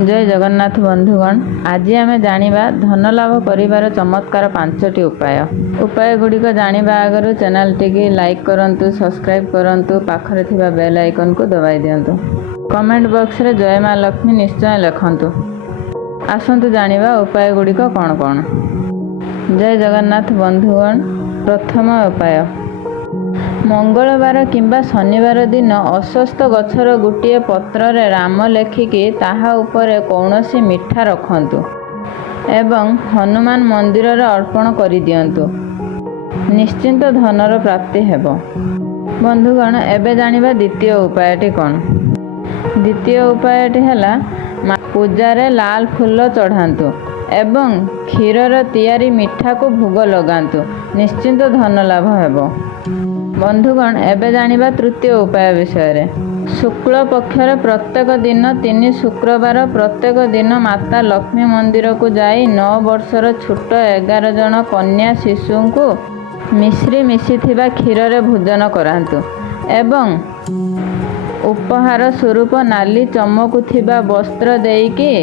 जय जगन्नाथ बंधुगण। आज आम जानिबा धन लाभ करिवार चमत्कार 5टी उपाय गुड़िक जानिबा आगरु चैनल टी लाइक करंतु, सब्सक्राइब करंतु, पाखरे थिबा बेल आइकन को दबाई दियंतु। कमेंट बॉक्स रे जय मां लक्ष्मी निश्चय लिखंतु। आसंतु जानिबा उपाय गुड़िक कौन कौन। जय जगन्नाथ बंधुगण। प्रथम उपाय, मंगलवार किंबा शनिवार दिन अस्वस्थ गछर गोटे पत्र रे राम लेखिकी ताहा उपरे कौनसी मिठा रखंतु एवं हनुमान मंदिर रे अर्पण करि दियंतु। निश्चिंत धनर प्राप्ति हेबो। बंधुगण, एबे जानिबा द्वितीय उपायटी कौन। द्वितीय उपायटी हैला पूजा रे लाल फूल चढ़ांतु एवं क्षीरर तैयारी मिठा को भोग लगांतु। निश्चिंत धन लाभ हेबो। बंधुगण, एबे जानिबा तृतीय उपाय विषय रे। शुक्ल पक्षर प्रत्येक दिन 3 शुक्रवार प्रत्येक दिन माता लक्ष्मी मंदिर को जाई 9 वर्षर छोट 11 जन कन्या शिशु को मिश्री मिशिथिबा क्षीर रे भोजन करांतु एवं उपहार स्वरूप नाली चमकुथिबा वस्त्र देईकी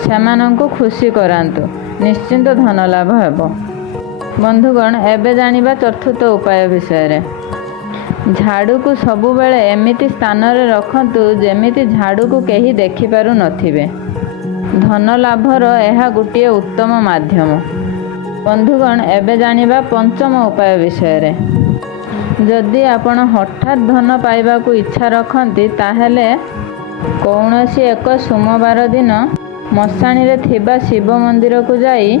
सेमानंकु खुशी करांतु। निश्चिंत धन लाभ हेबो। बंधुगण, एबे जानिबा चतुर्थ उपाय विषय रे। झाड़ू को सबु बेले एमिति स्थान रे रखंतु जेमिति झाड़ू को केही देखि पारु नथिबे। धन लाभर एहा गोटे उत्तम माध्यम। बंधुगण, एबे जानिबा पंचम उपाय विषय रे। जदि आपण हठात धन पाइबा को इच्छा रखंती ताहेले कौनसी एक सोमवार दिन मशाणी रे थिबा शिव मंदिर को जाई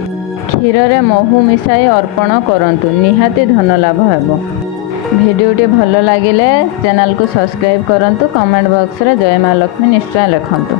क्षीर रे महू मिसाई अर्पण करंतु। निहाती धन लाभ हेबो। भिडियोटी भल लागिले चैनल को सब्सक्राइब करंतु। कमेंट बॉक्स रे जय मां लक्ष्मी निश्चय लिखंतु।